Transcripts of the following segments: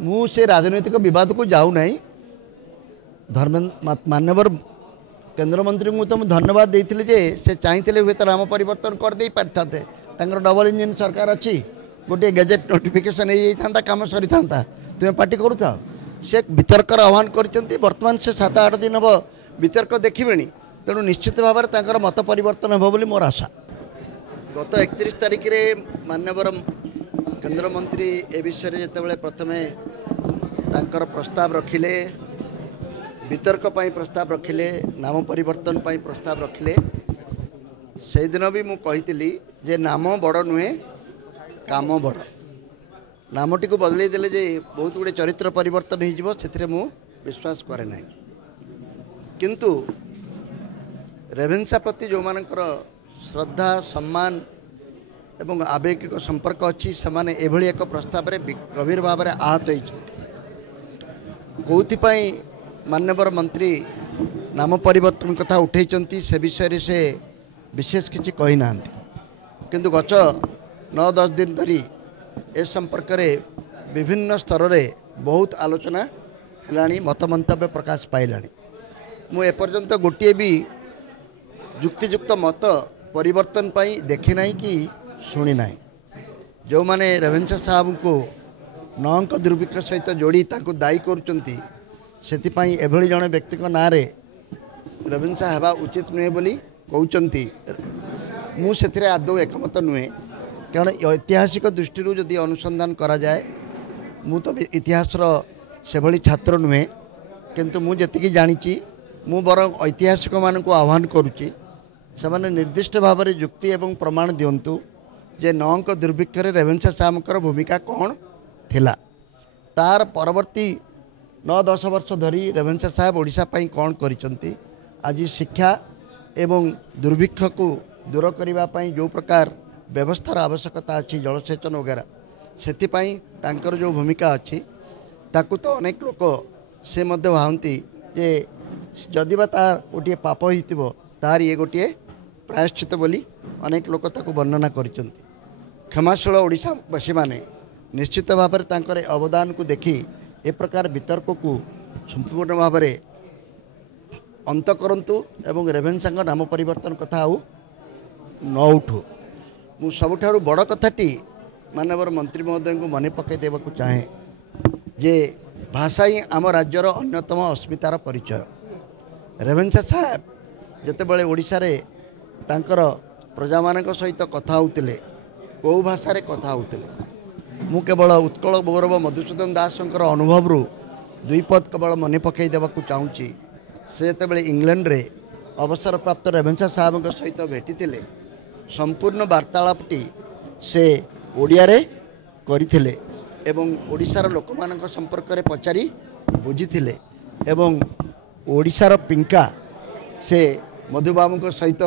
मु से राजनैतिक विवाद को जाऊ नहीं। धर्मेन्द्र मान्यवर केंद्र मंत्री को तो धन्यवाद देते जे से चाहते हुए तो नाम परिवर्तन कर दे पारि था डबल इंजिन सरकार अच्छी गोटे गेजेट नोटिफिकेशन हो कम सरी था तुम्हें पार्टी करूँ से वितर्कर आह्वान कर बर्तमान से 7-8 दिन हम वितर्क देखिए तेणु निश्चित भाव में मत परिवर्तन हम बोली मोर आशा। गत 31 तारिख में मान्यवर केंद्र मंत्री ए विषय जो प्रथमे प्रस्ताव रखिले वितर्क प्रस्ताव रखिले नाम परिवर्तन प्रस्ताव रखिले से दिन भी मुझे जे नाम बड़ नुहे काम बड़ नामटी को बदल देले जे बहुत गुड़े चरित्र परिवर्तन हो विश्वास करे ना किंतु रेभेन्सा प्रति जो मानकर श्रद्धा सम्मान एवं आवेगिक संपर्क अच्छी से एभली एक प्रस्ताव रे गभीर भाव में आहत होपाई मान्यवर मंत्री नाम परिवर्तन कथा उठे से विषय से विशेष किसी कही ना किंतु गत 9-10 दिन धरी ए संपर्क में विभिन्न स्तर रे बहुत आलोचना है मत मंतव्य प्रकाश पाइला मु एपर्यंत गोटे भी युक्तियुक्त मत परिवर्तन पाई देखी ना कि शुणी ना जो माने रेभेन्सा साहब को नौंक दुर्भिक्ष सहित जोड़ी दायी करुँच एभली जड़े व्यक्ति ना रे रेभेन्सा हेबा उचित नुहे बोली कहते मुझे आदौ एकमत नुहे कारण ऐतिहासिक दृष्टि जदि अनुसंधान करा जाए मु तो इतिहास से भली छात्र नुहे किंतु मुझे जानी मु बर ऐतिहासिक मान को आह्वान करुच्ची से निर्दिष्ट भाव में युक्ति एवं प्रमाण दिंतु जे नौंक दुर्भिक्ष रेभेन्सा साहब भूमिका कौन थिला तार परवर्ती 9-10 वर्ष धरी रेभेन्सा साहब ओडिशा पई कौन करिसंती आज शिक्षा एवं दुर्भिक्ष को दूर करने पई जो प्रकार व्यवस्थार आवश्यकता अच्छी जलसेचन वगैरह से जो भूमिका अच्छी ताकू तो अनेक लोक से भावती जे जदि बा तार गोटे पाप हो तार ये गोटे प्रायश्चित बोली अनेक लोक ताकू वर्णना करिसंती। क्षमाशील ओडिशावासी माने निश्चित भाव में अवदान को देखी ए प्रकार वितर्क को संपूर्ण भाव में अंत करंतु एवं रेभेन्सा नाम परिवर्तन कथा आउ न उठू मु सबुठारु बड़ कथाटी मानवर मंत्री महोदय को मन पकई देवाक चाहे जे भाषा ही आम राज्यर अन्यतम अस्मितार परिचय। रेभेन्सा साहब जितेबाला ओडिशा रे तांकर प्रजा मानक सहित कथा होतिले कौ भाषा रे कथा होतिले मु केवल उत्कल गौरव मधुसूदन दासंकर अनुभव रु दुई पद केवल मन पकई देवाक चाहूँगी से जितेबाला इंग्लैंड रे अवसर प्राप्त रेभेन्सा साहब सहित भेटी संपूर्ण वार्तालापटी से ओडिया रे करिथिले एवं ओडिशार लोक मानक संपर्क रे पचारि बुझीथिले एवं ओडिशार पिंका से मधुबाबू सहित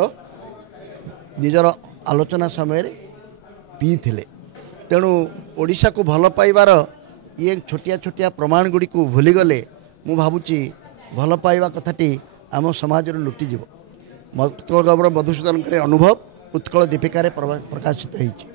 निजर आलोचना समय पीथिले तेणु ओडिशा को भल पाइबार ये छोटिया छोटिया प्रमाण गुड़ी को भूलीगले मु भावुची भल पाइबा कथाटी आम समाज लुटिज। उत्कल गौरव मधुसूदन अनुभव उत्कल दीपिका प्रकाशित होती।